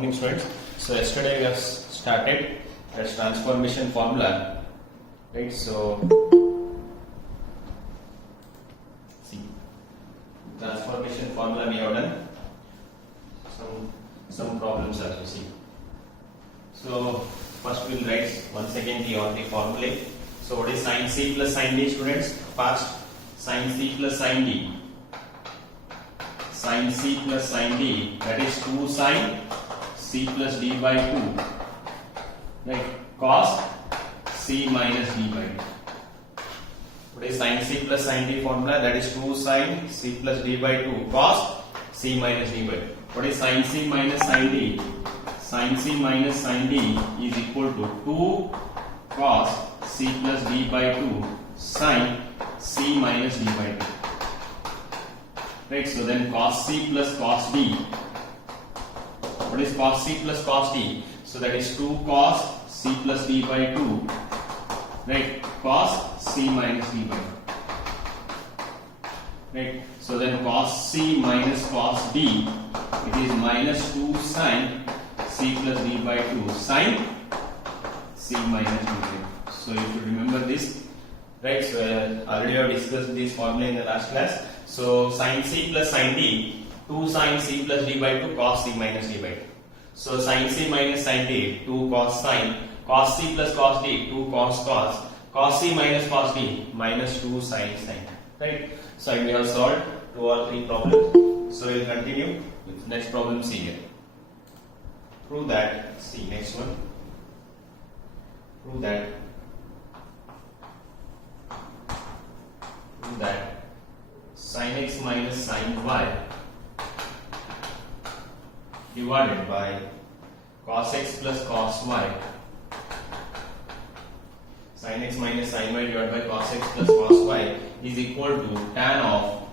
morning students. So yesterday we have started that's transformation formula, right? So see, transformation formula we have done some problems also. See, so first we will write once again the formula. So what is sin C plus sin D, students? First, sin C plus sin D. Sin C plus sin D, that is 2 sin C plus D by 2, right? Cos C minus D by 2. What is sin C plus sin D formula? That is 2 sin C plus D by 2 cos C minus D by 2. What is sin C minus sin D? Sin C minus sin D is equal to 2 cos C plus D by 2 sin C minus D by 2. Right, so then cos C plus cos D. What is cos C plus cos D? So that is 2 cos C plus D by 2, right? Cos C minus D by 2. Right, so then cos C minus cos D, it is minus 2 sin C plus D by 2 sin C minus D by 2. So you should remember this, right? So already I have discussed this formula in the last class. So sin C plus sin D, 2 sin C plus D by 2 cos C minus D by 2. So sin C minus sin D, 2 cos sin, cos C plus cos D, 2 cos cos, cos C minus cos D, minus 2 sin sin. Right? So we have solved 2 or 3 problems. So we will continue with next problem C here. Prove that, see next one. Prove that sin x minus sin y divided by cos x plus cos y, sin x minus sin y divided by cos x plus cos y is equal to tan of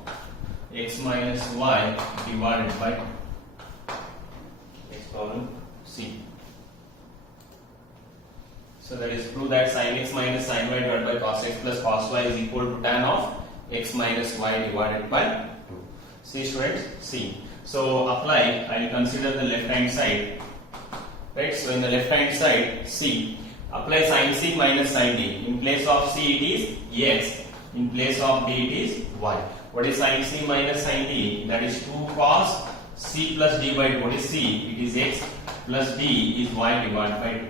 x minus y divided by 2. Next problem C. So that is prove that sin x minus sin y divided by cos x plus cos y is equal to tan of x minus y divided by 2. See students, see. So apply, I will consider the left hand side, right? So in the left hand side, C, apply sin C minus sin D. In place of C it is x, in place of D it is y. What is sin C minus sin D? That is 2 cos C plus D by 2. What is C? It is x plus D is y divided by 2.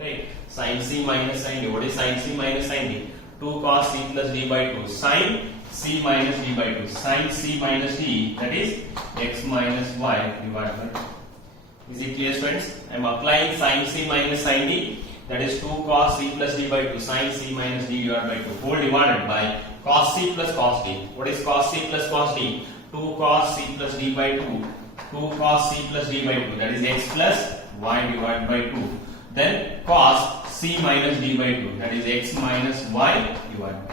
Right? Sin C minus sin D. What is sin C minus sin D? 2 cos C plus D by 2 sin C minus D by 2. Sin C minus D, that is x minus y divided by 2. Is it clear students? I am applying sin C minus sin D, that is 2 cos C plus D by 2 sin C minus D divided by 2 whole divided by cos C plus cos D. What is cos C plus cos D? 2 cos C plus D by 2. 2 cos C plus D by 2, that is x plus y divided by 2. Then cos C minus D by 2, that is x minus y divided by 2.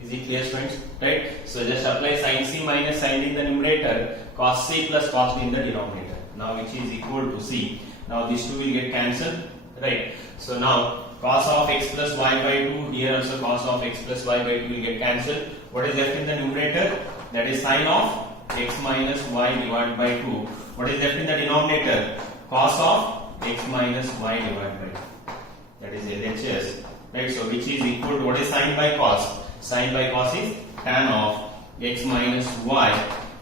Is it clear students? Right? So just apply sin C minus sin D in the numerator, cos C plus cos D in the denominator. Now which is equal to C. Now these two will get cancelled. Right? So now cos of x plus y by 2, here also cos of x plus y by 2 will get cancelled. What is left in the numerator? That is sin of x minus y divided by 2. What is left in the denominator? Cos of x minus y divided by 2. That is LHS. Right? So which is equal to, what is sin by cos? Sin by cos is tan of x minus y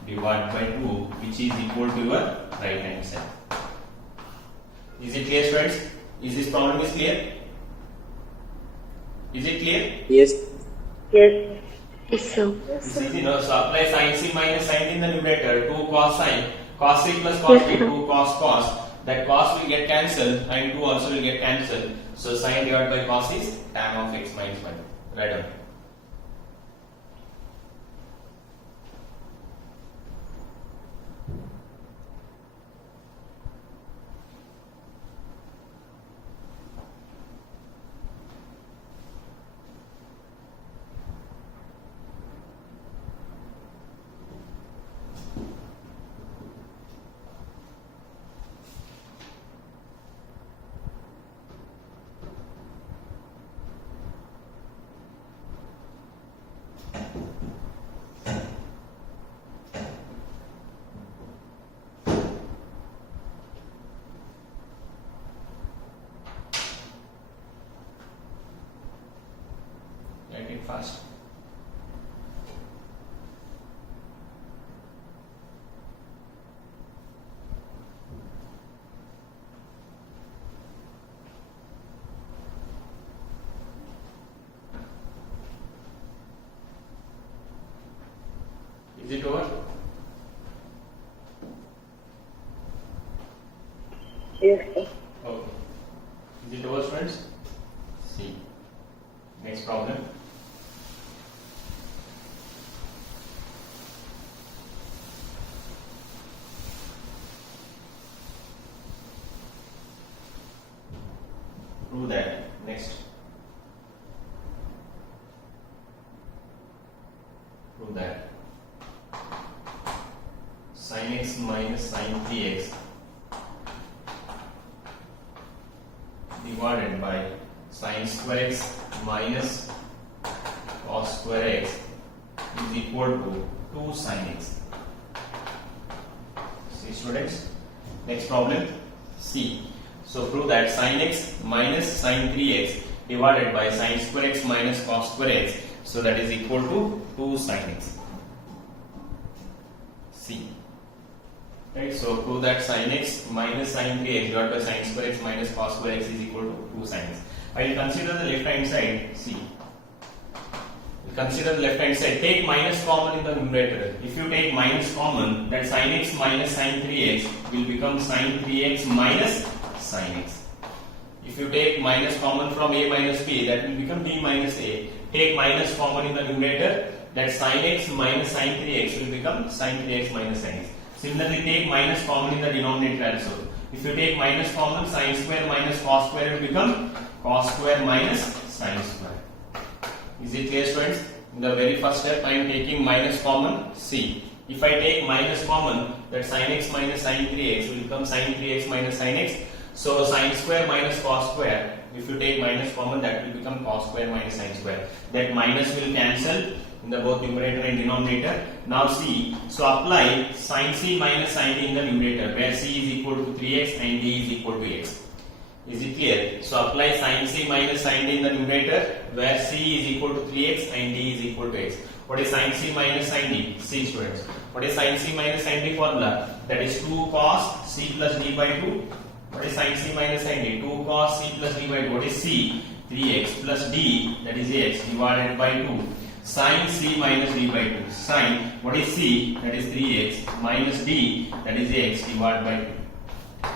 divided by 2, which is equal to your right hand side. Is it clear students? Is this problem is clear? Is it clear? Yes. Yes. Yes, sir. This is enough. So apply sin C minus sin D in the numerator, 2 cos sin, cos C plus cos D, 2 cos cos. That cos will get cancelled and 2 also will get cancelled. So sin divided by cos is tan of x minus y. Right on. Is it over? Yes, sir. Okay. Is it over, friends? See. Next problem. Prove that. Next. Prove that sin x minus sin 3x divided by sin square x minus cos square x is equal to 2 sin x. See, students, next problem. C. So prove that sin x minus sin 3x divided by sin square x minus cos square x, so that is equal to 2 sin x. C. Right, so prove that sin x minus sin 3x divided by sin square x minus cos square x is equal to 2 sin x. I will consider the left hand side. C. Consider the left hand side. Take minus common in the numerator. If you take minus common, that sin x minus sin 3x will become sin 3x minus sin x. If you take minus common from a minus b, that will become b minus a. Take minus common in the numerator, that sin x minus sin 3x will become sin 3x minus sin x. Similarly, take minus common in the denominator also. If you take minus common, sin square minus cos square will become cos square minus sin square. Is it clear, students? In the very first step, I am taking minus common. C. If I take minus common, that sin x minus sin 3x will become sin 3x minus sin x. So sin square minus cos square, if you take minus common, that will become cos square minus sin square. That minus will cancel in the both numerator and denominator. Now C. So apply sin c minus sin d in the numerator, where c is equal to 3x and d is equal to x. Is it clear? So apply sin c minus sin d in the numerator, where c is equal to 3x and d is equal to x. What is sin c minus sin d? C, students. What is sin c minus sin d formula? That is 2 cos c plus d by 2. What is sin c minus sin d? 2 cos c plus d by 2. What is c? 3x plus d, that is x, divided by 2. Sin c minus d by 2. Sin, what is c? That is 3x minus d, that is x, divided by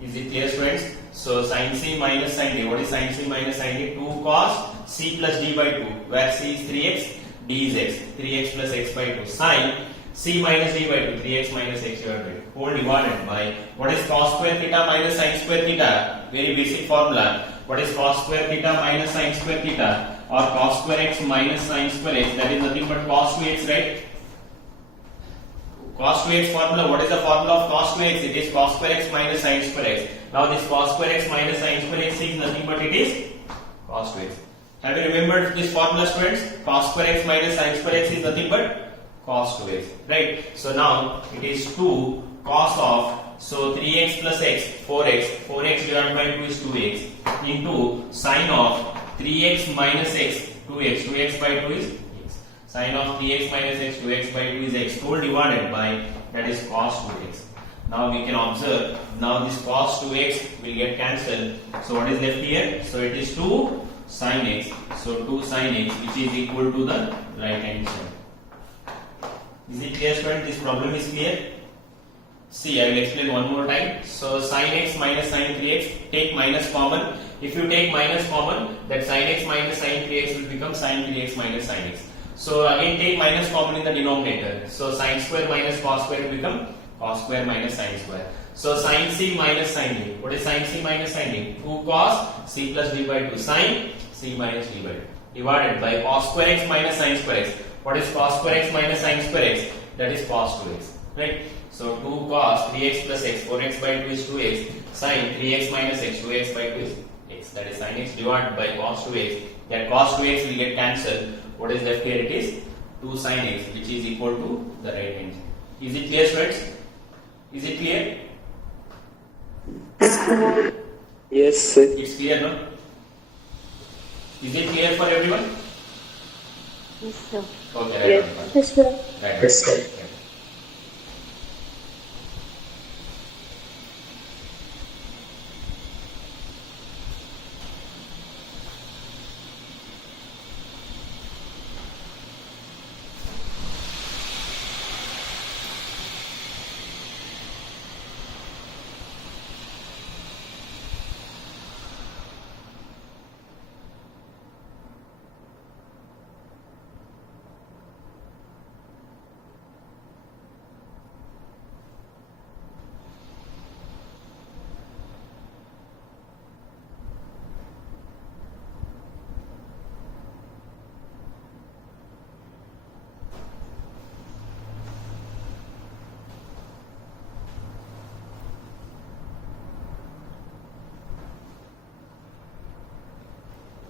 2. Is it clear, students? So sin c minus sin d. What is sin c minus sin d? 2 cos c plus d by 2, where c is 3x, d is x. 3x plus x by 2. Sin c minus d by 2, 3x minus x divided by 2. Whole divided by, what is cos square theta minus sin square theta? Very basic formula. What is cos square theta minus sin square theta? Or cos square x minus sin square x? That is nothing but cos 2x, right? Cos 2x formula. What is the formula of cos 2x? It is cos square x minus sin square x. Now this cos square x minus sin square x is nothing but it is cos 2x. Have you remembered this formula, students? Cos square x minus sin square x is nothing but cos 2x, right? So now it is 2 cos of, so 3x plus x, 4x divided by 2 is 2x, into sin of 3x minus x, 2x by 2 is x. Sin of 3x minus x, 2x by 2 is x, whole divided by, that is cos 2x. Now we can observe, now this cos 2x will get cancelled. So what is left here? So it is 2 sin x. So 2 sin x, which is equal to the right hand side. Is it clear, student? This problem is clear? See, I will explain one more time. So sin x minus sin 3x, take minus common. If you take minus common, that sin x minus sin 3x will become sin 3x minus sin x. So again take minus common in the denominator. So sin square minus cos square will become cos square minus sin square. So sin c minus sin d. What is sin c minus sin d? 2 cos c plus d by 2. Sin c minus d by 2. Divided by cos square x minus sin square x. What is cos square x minus sin square x? That is cos 2x. Right? So 2 cos 3x plus x, 4x by 2 is 2x. Sin 3x minus x, 2x by 2 is x. That is sin x divided by cos 2x. That cos 2x will get cancelled. What is left here? It is 2 sin x, which is equal to the right hand. Is it clear, students? Is it clear? Yes, sir. It's clear, no? Is it clear for everyone? Yes, sir. Okay, right. Yes. Yes, sir. Right. Yes, sir. Right.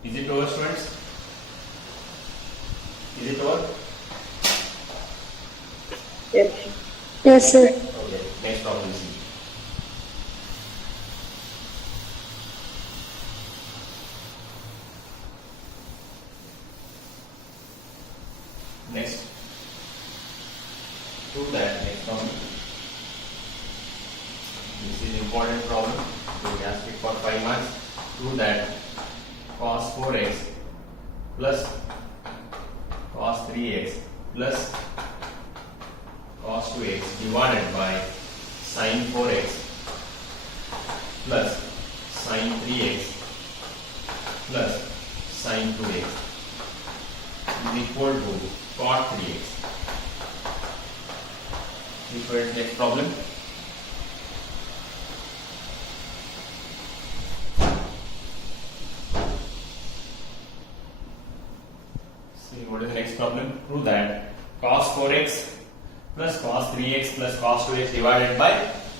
Is it over, students? Is it over? Yes. Yes, sir. Okay, next problem C. Next, prove that next problem. This is important problem. We ask it for 5 marks. Prove that cos 4x plus cos 3x plus cos 2x divided by sin 4x plus sin 3x plus sin 2x is equal to cot 3x. Different next problem. See what is the next problem? Prove that cos 4x plus cos 3x plus cos 2x divided by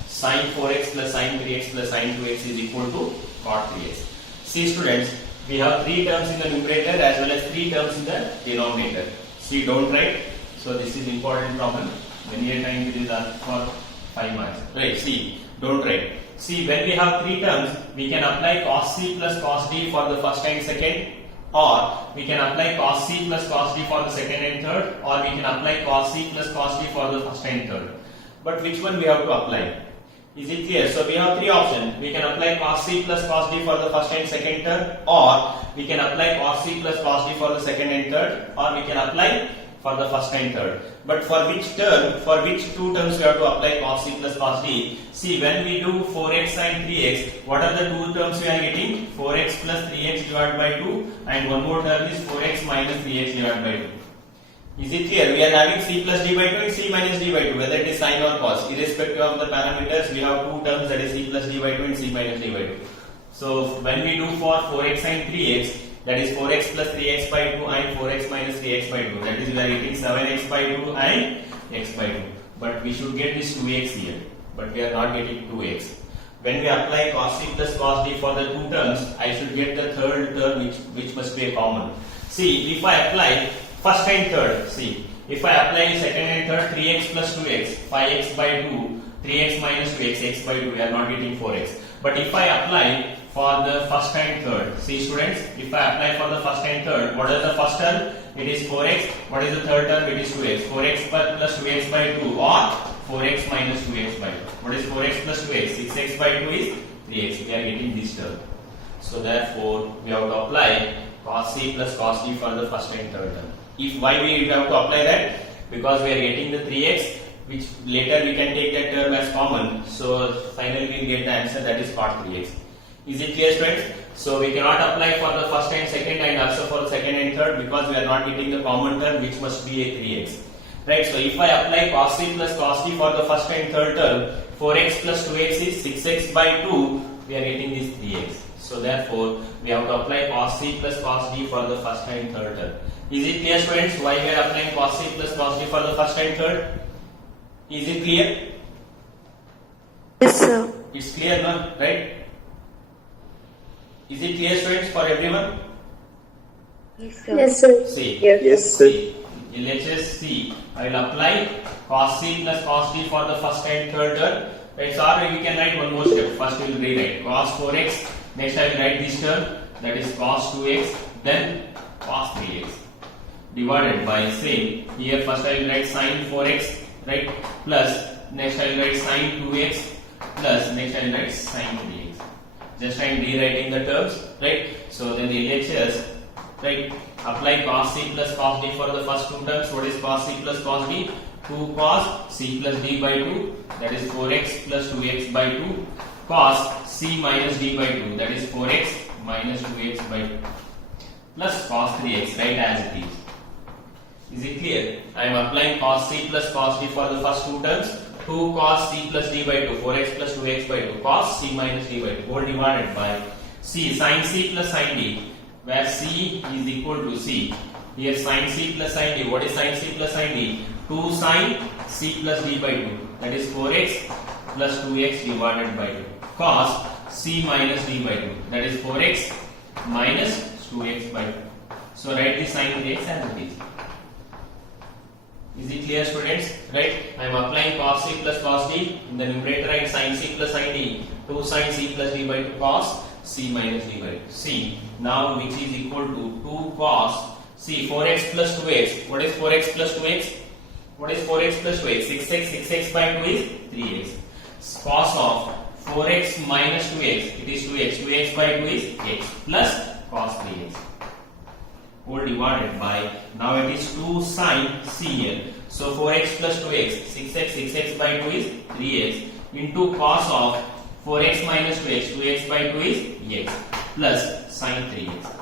sin 4x plus sin 3x plus sin 2x is equal to cot 3x. See students, we have 3 terms in the numerator as well as 3 terms in the denominator. See, don't write. So this is important problem. Many a time it is asked for 5 marks. Right, see, don't write. See, when we have 3 terms, we can apply cos c plus cos d for the first and second, or we can apply cos c plus cos d for the second and third, or we can apply cos c plus cos d for the first and third. But which one we have to apply? Is it clear? So we have 3 options. We can apply cos c plus cos d for the first and second term, or we can apply cos c plus cos d for the second and third, or we can apply for the first and third. But for which term, for which 2 terms we have to apply cos c plus cos d? See, when we do 4x and 3x, what are the 2 terms we are getting? 4x plus 3x divided by 2, and one more term is 4x minus 3x divided by 2. Is it clear? We are having c plus d by 2 and c minus d by 2, whether it is sine or cos. Irrespective of the parameters, we have 2 terms, that is c plus d by 2 and c minus d by 2. So when we do for 4x and 3x, that is 4x plus 3x by 2 and 4x minus 3x by 2, that is we are getting 7x by 2 and x by 2. But we should get this 2x here, but we are not getting 2x. When we apply cos c plus cos d for the 2 terms, I should get the third term which must be a common. See, if I apply first and third, see, if I apply second and third, 3x plus 2x, 5x by 2, 3x minus 2x, x by 2, we are not getting 4x. But if I apply for the first and third, see students, if I apply for the first and third, what is the first term? It is 4x. What is the third term? It is 2x. 4x plus 2x by 2, or 4x minus 2x by 2. What is 4x plus 2x? 6x by 2 is 3x. We are getting this term. So therefore, we have to apply cos c plus cos d for the first and third term. Why we have to apply that? Because we are getting the 3x, which later we can take that term as common. So finally we will get the answer, that is cot 3x. Is it clear, students? So we cannot apply for the first and second and also for the second and third, because we are not getting the common term, which must be a 3x. Right, so if I apply cos c plus cos d for the first and third term, 4x plus 2x is 6x by 2, we are getting this 3x. So therefore, we have to apply cos c plus cos d for the first and third term. Is it clear, students, why we are applying cos c plus cos d for the first and third? Is it clear? Yes, sir. It's clear now, right? Is it clear, students, for everyone? Yes, sir. Yes, sir. See. Yes, sir. See. Let's just see. I will apply cos c plus cos d for the first and third term. Right, so or we can write one more step. First we will rewrite cos 4x. Next I will write this term, that is cos 2x. Then cos 3x divided by same. Here first I will write sin 4x, right? Plus next I will write sin 2x. Plus next I will write sin 3x. Just I am rewriting the terms, right? So then the LHS, right? Apply cos c plus cos d for the first 2 terms. What is cos c plus cos d? 2 cos c plus d by 2, that is 4x plus 2x by 2, cos c minus d by 2, that is 4x minus 2x by 2, plus cos 3x, right, as it is. Is it clear? I am applying cos c plus cos d for the first 2 terms. 2 cos c plus d by 2, 4x plus 2x by 2, cos c minus d by 2, whole divided by c, sin c plus sin d, where c is equal to c. Here sin c plus sin d. What is sin c plus sin d? 2 sin c plus d by 2, that is 4x plus 2x divided by 2, cos c minus d by 2, that is 4x minus 2x by 2. So write the sin 3x as it is. Is it clear, students? Right? I am applying cos c plus cos d in the numerator and sin c plus sin d. 2 sin c plus d by 2 cos c minus d by 2. C now which is equal to 2 cos c 4x plus 2x. What is 4x plus 2x? What is 4x plus 2x? 6x by 2 is 3x. Cos of 4x minus 2x, it is 2x. 2x by 2 is x plus cos 3x. Whole divided by, now it is 2 sin c here. So 4x plus 2x, 6x by 2 is 3x into cos of 4x minus 2x, 2x by 2 is x plus sin 3x.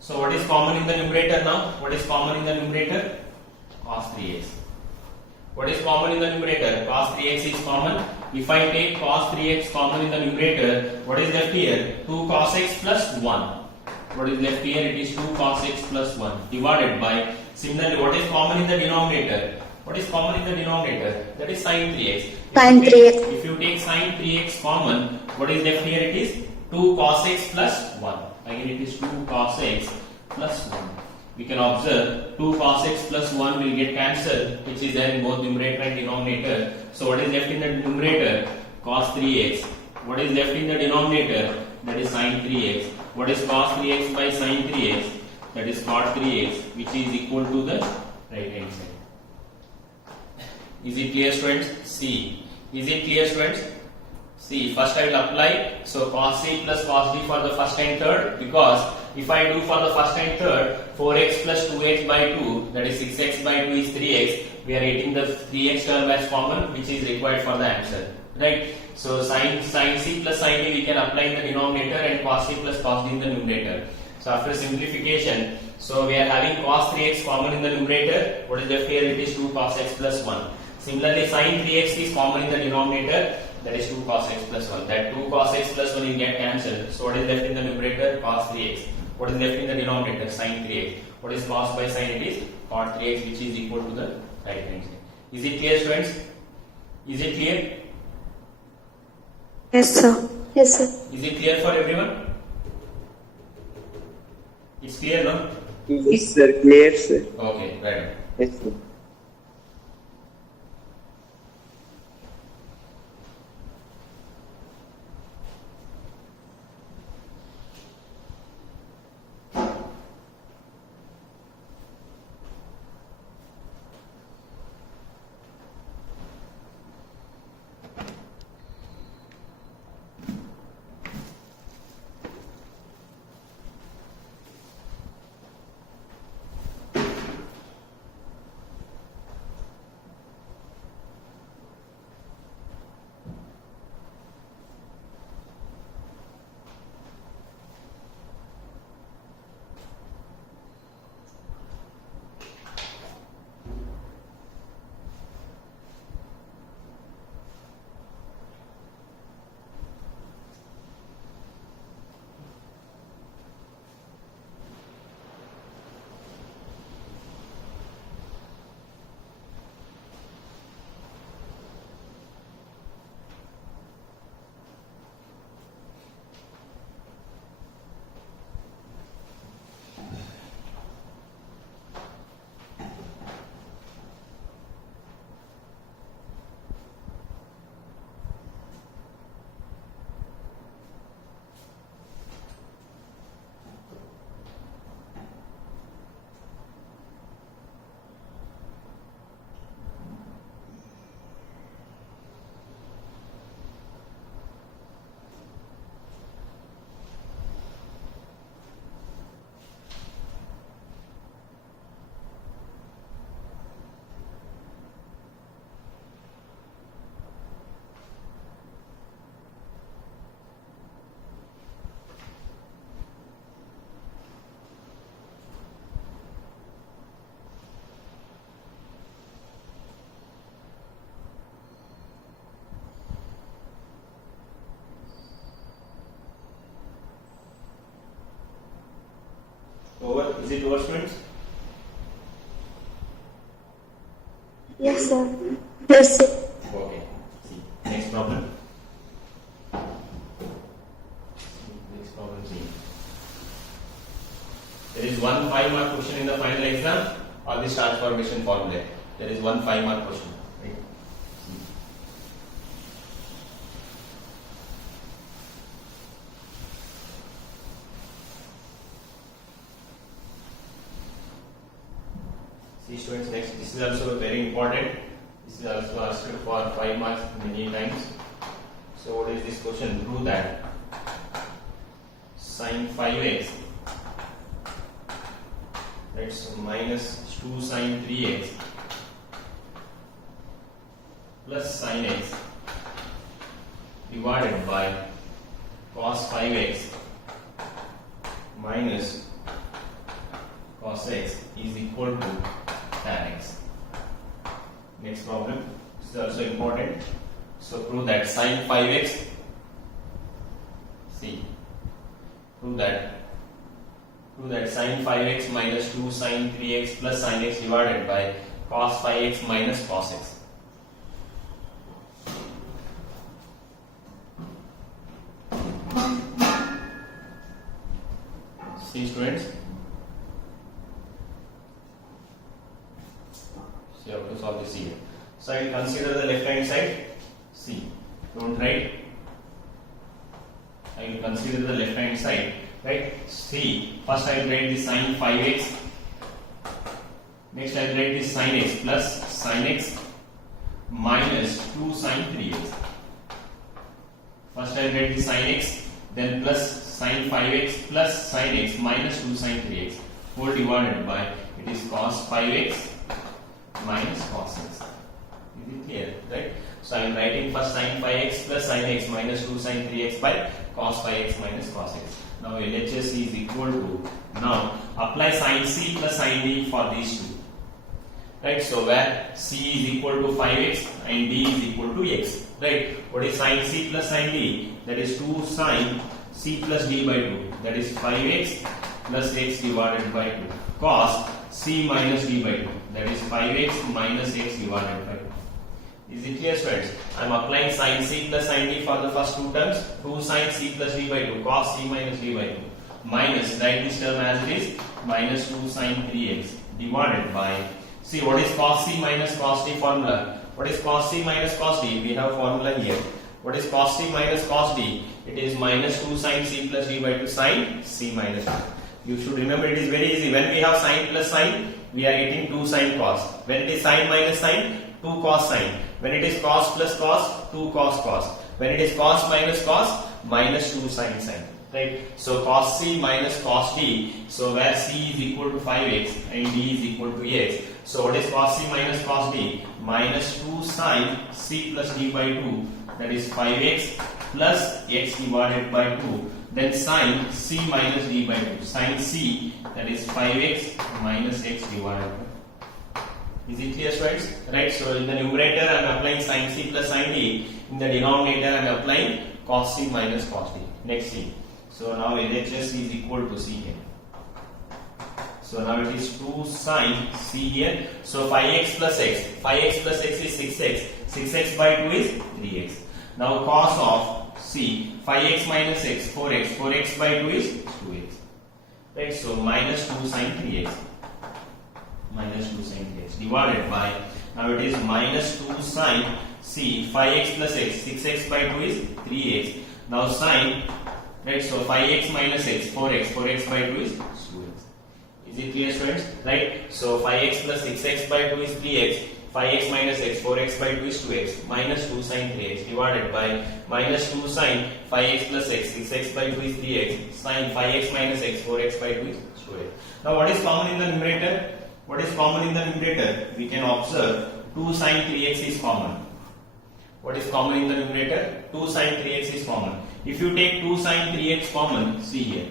So what is common in the numerator now? What is common in the numerator? Cos 3x. What is common in the numerator? Cos 3x is common. If I take cos 3x common in the numerator, what is left here? 2 cos x plus 1. What is left here? It is 2 cos x plus 1 divided by, similarly, what is common in the denominator? What is common in the denominator? That is sin 3x. Sin 3x. If you take sin 3x common, what is left here? It is 2 cos x plus 1. Again, it is 2 cos x plus 1. We can observe 2 cos x plus 1 will get cancelled, which is there in both numerator and denominator. So what is left in the numerator? Cos 3x. What is left in the denominator? That is sin 3x. What is cos 3x by sin 3x? That is cot 3x, which is equal to the right hand side. Is it clear, students? C. Is it clear, students? C. First I will apply. So cos c plus cos d for the first and third, because if I do for the first and third, 4x plus 2x by 2, that is 6x by 2 is 3x. We are taking the 3x term as common, which is required for the answer. Right? So sin c plus sin d we can apply in the denominator and cos c plus cos d in the numerator. So after simplification, so we are having cos 3x common in the numerator. What is left here? It is 2 cos x plus 1. Similarly, sin 3x is common in the denominator. That is 2 cos x plus 1. That 2 cos x plus 1 will get cancelled. So what is left in the numerator? Cos 3x. What is left in the denominator? Sin 3x. What is cos by sin? It is cot 3x, which is equal to the right hand side. Is it clear, students? Is it clear? Yes, sir. Yes, sir. Is it clear for everyone? It's clear, no? Yes, sir. Clear, sir. Okay, right. Yes, sir. Over. Is it over, students? Yes, sir. Yes, sir. Okay. See. Next problem. Next problem. See. 5-mark question in the final exam or this transformation formula. There is one 5-mark question. Right? See students, next, this is also very important. This is also asked for 5 marks many times. So what is this question? Prove that sin 5x, right, so minus 2 sin 3x plus sin x divided by cos 5x minus cos x is equal to tan x. Next problem, this is also important. So prove that sin 5x, see, prove that sin 5x minus 2 sin 3x plus sin x divided by cos 5x minus cos x. See students, see how to solve this here. So I will consider the left hand side. See, don't write. I will consider the left hand side. Right? See, first I will write the sin 5x. Next I will write the sin x plus sin x minus 2 sin 3x. First I will write the sin x, then plus sin 5x plus sin x minus 2 sin 3x whole divided by, it is cos 5x minus cos x. Is it clear? Right? So I am writing first sin 5x plus sin x minus 2 sin 3x by cos 5x minus cos x. Now LHS is equal to, now apply sin c plus sin d for these two. Right? So where c is equal to 5x and d is equal to x. Right? What is sin c plus sin d? That is 2 sin c plus d by 2. That is 5x plus x divided by 2. Cos c minus d by 2. That is 5x minus x divided by 2. Is it clear, students? I am applying sin c plus sin d for the first two terms. 2 sin c plus d by 2. Cos c minus d by 2. Minus, write this term as it is, minus 2 sin 3x divided by, see what is cos c minus cos d formula? What is cos c minus cos d? We have formula here. What is cos c minus cos d? It is minus 2 sin c plus d by 2 sin c minus d. You should remember, it is very easy. When we have sin plus sin, we are getting 2 sin cos. When it is sin minus sin, 2 cos sin. When it is cos plus cos, 2 cos cos. When it is cos minus cos, minus 2 sin sin. Right? So cos c minus cos d. So where c is equal to 5x and d is equal to x. So what is cos c minus cos d? Minus 2 sin c plus d by 2. That is 5x plus x divided by 2. Then sin c minus d by 2. Sin c, that is 5x minus x divided by 2. Is it clear, students? Right? So in the numerator I am applying sin c plus sin d. In the denominator I am applying cos c minus cos d. Next c. So now LHS is equal to c here. So now it is 2 sin c here. So 5x plus x. 5x plus x is 6x. 6x by 2 is 3x. Now cos of c. 5x minus x, 4x. 4x by 2 is 2x. Right? So minus 2 sin 3x. Minus 2 sin 3x divided by, now it is minus 2 sin c. 5x plus x. 6x by 2 is 3x. Now sin, right? So 5x minus x, 4x. 4x by 2 is 2x. Is it clear, students? Right? So 5x plus 6x by 2 is 3x. 5x minus x, 4x by 2 is 2x. Minus 2 sin 3x divided by minus 2 sin 5x plus x, 6x by 2 is 3x. Sin 5x minus x, 4x by 2 is 2x. Now what is common in the numerator? What is common in the numerator? We can observe 2 sin 3x is common. What is common in the numerator? 2 sin 3x is common. If you take 2 sin 3x common, see here.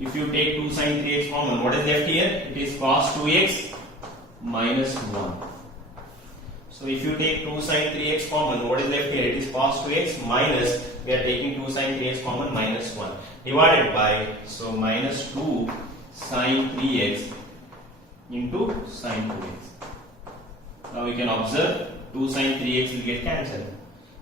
If you take 2 sin 3x common, what is left here? It is cos 2x minus 1. So if you take 2 sin 3x common, what is left here? It is cos 2x minus, we are taking 2 sin 3x common, minus 1. Divided by, so minus 2 sin 3x into sin 2x. Now we can observe 2 sin 3x will get cancelled.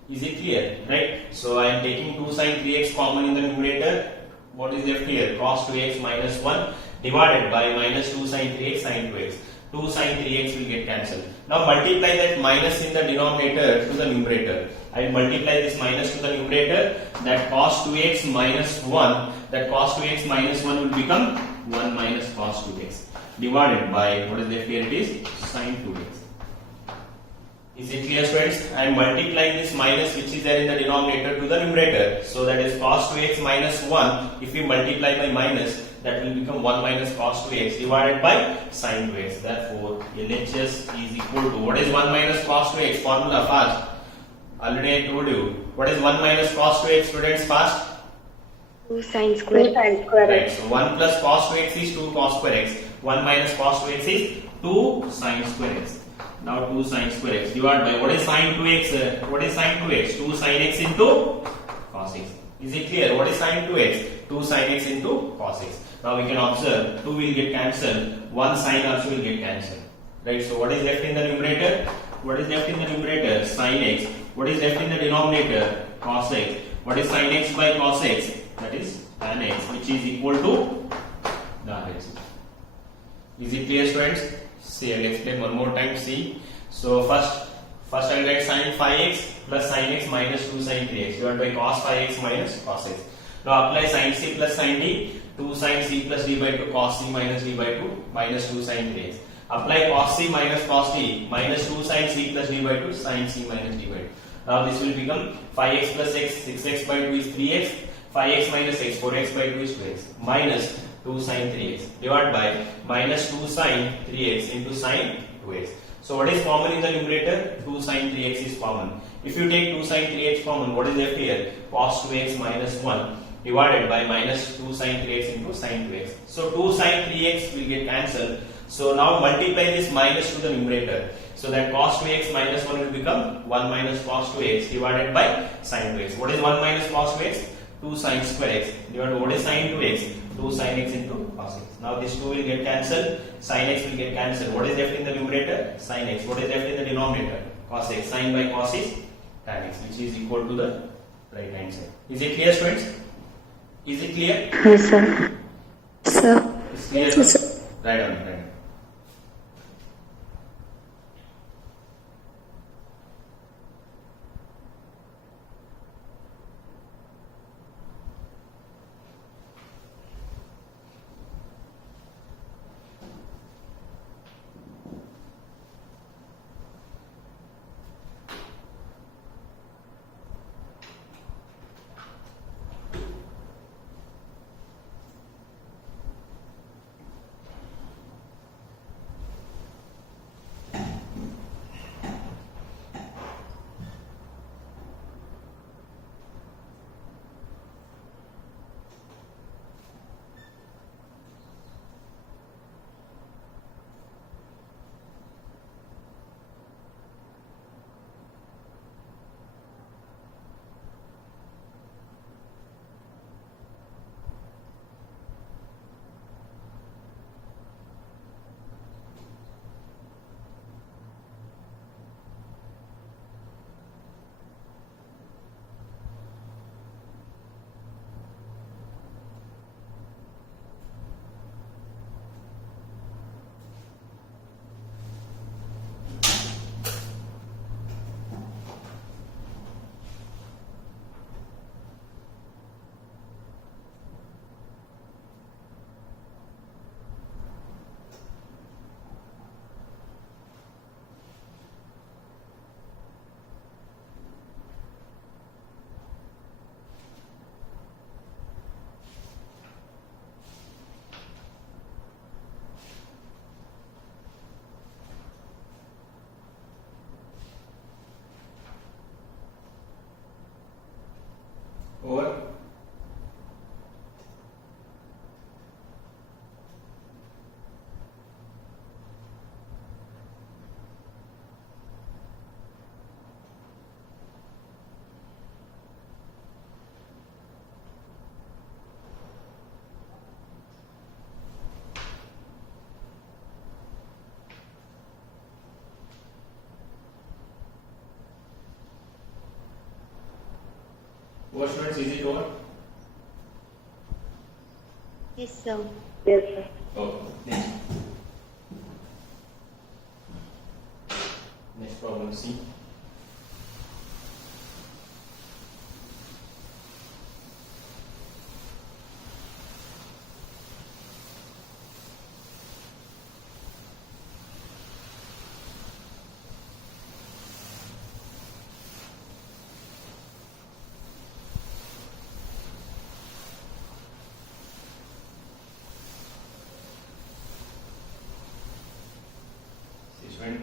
Is it clear? Right? So I am taking 2 sin 3x common in the numerator. What is left here? Cos 2x minus 1. divided by minus 2 sin 3x sin 2x. 2 sin 3x will get cancelled. Now multiply that minus in the denominator to the numerator. I will multiply this minus to the numerator. That cos 2x minus 1. That cos 2x minus 1 will become 1 minus cos 2x divided by, what is left here, it is sin 2x. Is it clear, students? I am multiplying this minus which is there in the denominator to the numerator. So that is cos 2x minus 1. If we multiply by minus, that will become 1 minus cos 2x divided by sin 2x. Therefore, LHS is equal to, what is 1 minus cos 2x? Formula fast. Already I told you. What is 1 minus cos 2x, students? Fast. 2 sin square. Right. So 1 plus cos 2x is 2 cos square x. 1 minus cos 2x is 2 sin square x. Now 2 sin square x divided by, what is sin 2x? What is sin 2x? 2 sin x into cos x. Is it clear? What is sin 2x? 2 sin x into cos x. Now we can observe 2 will get cancelled, 1 sin also will get cancelled. Right? So what is left in the numerator? What is left in the numerator? Sin x. What is left in the denominator? Cos x. What is sin x by cos x? That is tan x, which is equal to the RHS. Is it clear, students? See, I will explain one more time. See, so first I will write sin 5x plus sin x minus 2 sin 3x divided by cos 5x minus cos x. Now apply sin c plus sin d, 2 sin c plus d by 2 cos c minus d by 2 minus 2 sin 3x. Apply cos c minus cos d minus 2 sin c plus d by 2 sin c minus d by 2. Now this will become 5x plus x, 6x by 2 is 3x, 5x minus x, 4x by 2 is 2x, minus 2 sin 3x divided by minus 2 sin 3x into sin 2x. So what is common in the numerator? 2 sin 3x is common. If you take 2 sin 3x common, what is left here? Cos 2x minus 1 divided by minus 2 sin 3x into sin 2x. So 2 sin 3x will get cancelled. So now multiply this minus to the numerator. So that cos 2x minus 1 will become 1 minus cos 2x divided by sin 2x. What is 1 minus cos 2x? 2 sin square x divided by, what is sin 2x? 2 sin x into cos x. Now this 2 will get cancelled, sin x will get cancelled. What is left in the numerator? Sin x. What is left in the denominator? Cos x. Sin by cos is tan x, which is equal to the right hand side. Is it clear, students? Is it clear? Yes, sir. Sir. It's clear? Yes, sir. Right on, right on. Over. Over, students, is it over? Yes, sir. Yes, sir. Okay. Next problem, see.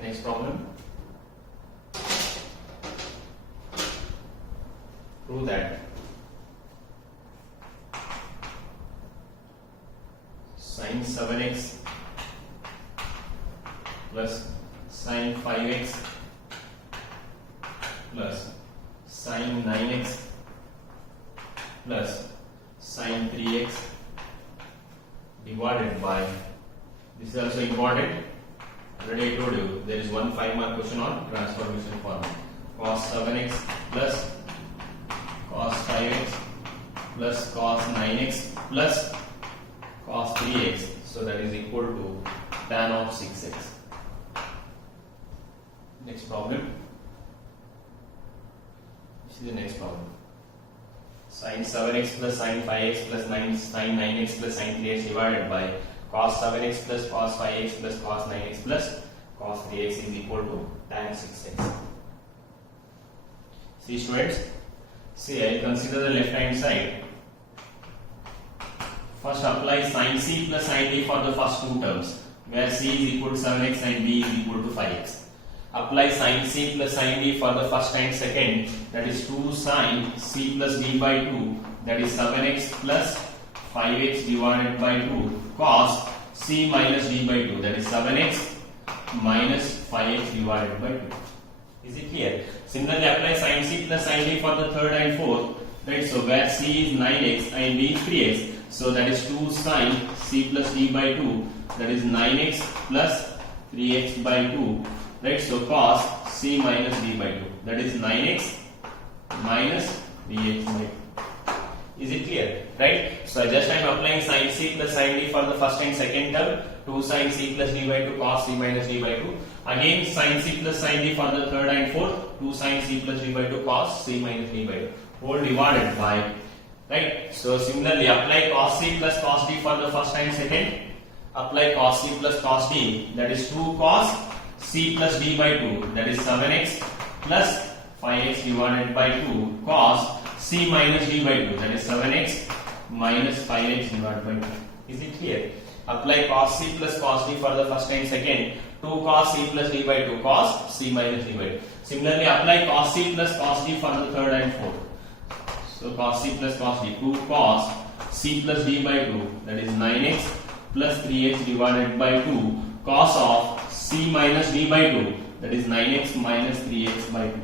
Next problem. Prove that sin 7x plus sin 5x plus sin 9x plus sin 3x divided by, this is also important. Already I told you there is one 5-mark question on transformation formula. Cos 7x plus cos 5x plus cos 9x plus cos 3x, so that is equal to tan of 6x. Next problem. This is the next problem. Sin 7x plus sin 5x plus sin 9x plus sin 3x divided by cos 7x plus cos 5x plus cos 9x plus cos 3x is equal to tan 6x. See students, see, I will consider the left hand side. First apply sin c plus sin d for the first two terms, where c is equal to 7x and d is equal to 5x. Apply sin c plus sin d for the first and second, that is 2 sin c plus d by 2, that is 7x plus 5x divided by 2 cos c minus d by 2, that is 7x minus 5x divided by 2. Is it clear? Similarly, apply sin c plus sin d for the third and fourth, right? So where c is 9x and d is 3x, so that is 2 sin c plus d by 2, that is 9x plus 3x by 2, right? So cos c minus d by 2, that is 9x minus 3x by 2. Is it clear? Right? So I am applying sin c plus sin d for the first and second term, 2 sin c plus d by 2 cos c minus d by 2. Again sin c plus sin d for the third and fourth, 2 sin c plus d by 2 cos c minus d by 2, whole divided by, right? So similarly apply cos c plus cos d for the first and second, apply cos c plus cos d, that is 2 cos c plus d by 2, that is 7x plus 5x divided by 2 cos c minus d by 2, that is 7x minus 5x divided by 2. Is it clear? Apply cos c plus cos d for the first and second, 2 cos c plus d by 2 cos c minus d by 2. Similarly apply cos c plus cos d for the third and fourth. So cos c plus cos d, 2 cos c plus d by 2, that is 9x plus 3x divided by 2 cos of c minus d by 2, that is 9x minus 3x by 2.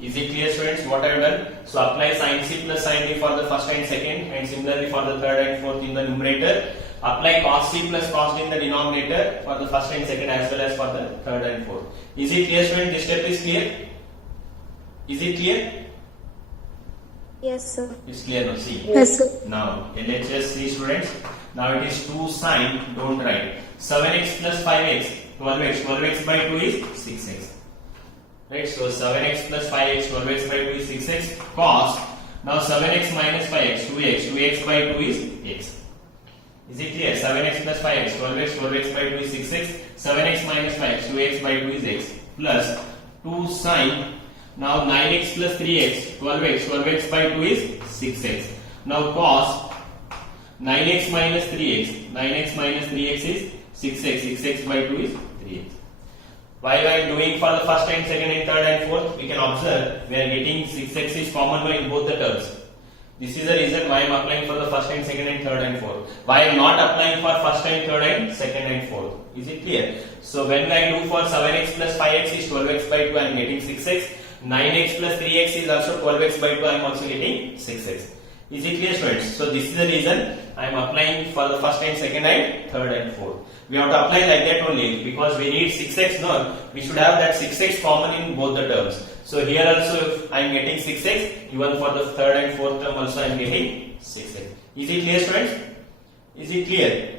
Is it clear students what I have done? So apply sin c plus sin d for the first and second, and similarly for the third and fourth in the numerator. Apply cos c plus cos d in the denominator for the first and second as well as for the third and fourth. Is it clear students? This step is clear? Is it clear? Yes, sir. It's clear now, see. Yes, sir. Now LHS, see students. Now it is 2 sin, don't write. 7x plus 5x, 12x. 12x by 2 is 6x. Right, so 7x plus 5x, 12x by 2 is 6x, cos, now 7x minus 5x, 2x, 2x by 2 is x. Is it clear? 7x plus 5x, 12x, 12x by 2 is 6x, 7x minus 5x, 2x by 2 is x, plus 2 sin, now 9x plus 3x, 12x, 12x by 2 is 6x. Now cos, 9x minus 3x, 9x minus 3x is 6x, 6x by 2 is 3x. While I am doing for the first and second and third and fourth, we can observe we are getting 6x is common in both the terms. This is the reason why I am applying for the first and second and third and fourth. Why I am not applying for first and third and second and fourth. Is it clear? So when I do for 7x plus 5x is 12x by 2, I am getting 6x. 9x plus 3x is also 12x by 2, I am also getting 6x. Is it clear students? So this is the reason I am applying for the first and second and third and fourth. We have to apply like that only because we need 6x now. We should have that 6x common in both the terms. So here also if I am getting 6x, even for the third and fourth term also I am getting 6x. Is it clear students? Is it clear?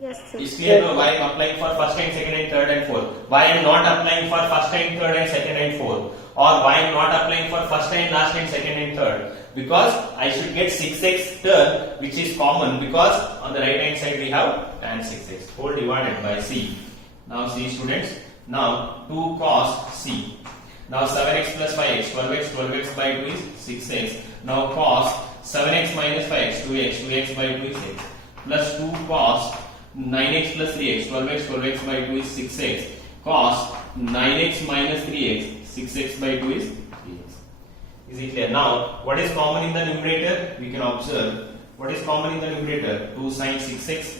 Yes, sir. Is clear now why I am applying for first and second and third and fourth? Why I am not applying for first and third and second and fourth? Or why I am not applying for first and last and second and third? Because I should get 6x term which is common, because on the right hand side we have tan 6x whole divided by c. Now see students, now 2 cos c. Now 7x plus 5x, 12x by 2 is 6x. Now cos 7x minus 5x, 2x by 2 is x. Plus 2 cos 9x plus 3x, 12x by 2 is 6x. Cos 9x minus 3x, 6x by 2 is 3x. Is it clear? Now, what is common in the numerator? We can observe. What is common in the numerator? 2 sin 6x.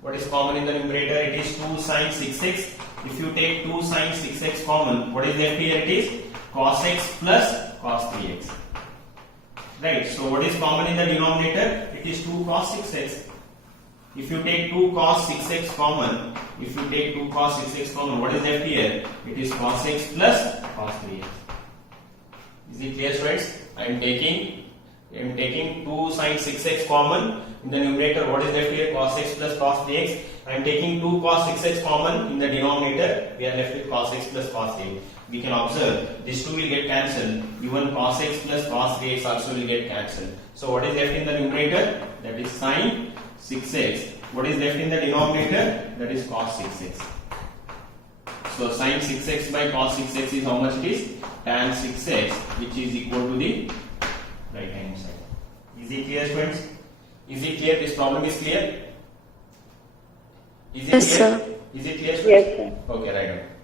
What is common in the numerator? It is 2 sin 6x. If you take 2 sin 6x common, what is left here? It is cos x plus cos 3x. Right. So, what is common in the denominator? It is 2 cos 6x. If you take 2 cos 6x common, what is left here? It is cos x plus cos 3x. Is it clear, students? I am taking 2 sin 6x common in the numerator. What is left here? Cos x plus cos 3x. I am taking 2 cos 6x common in the denominator. We are left with cos x plus cos 3x. We can observe these two will get cancelled. Even cos x plus cos 3x also will get cancelled. So what is left in the numerator? That is sin 6x. What is left in the denominator? That is cos 6x. So sin 6x by cos 6x is how much it is? Tan 6x, which is equal to the right hand side. Is it clear, students? Is it clear? This problem is clear? Is it Yes, clear? sir. Is it clear, students? Yes, sir. Okay, right on.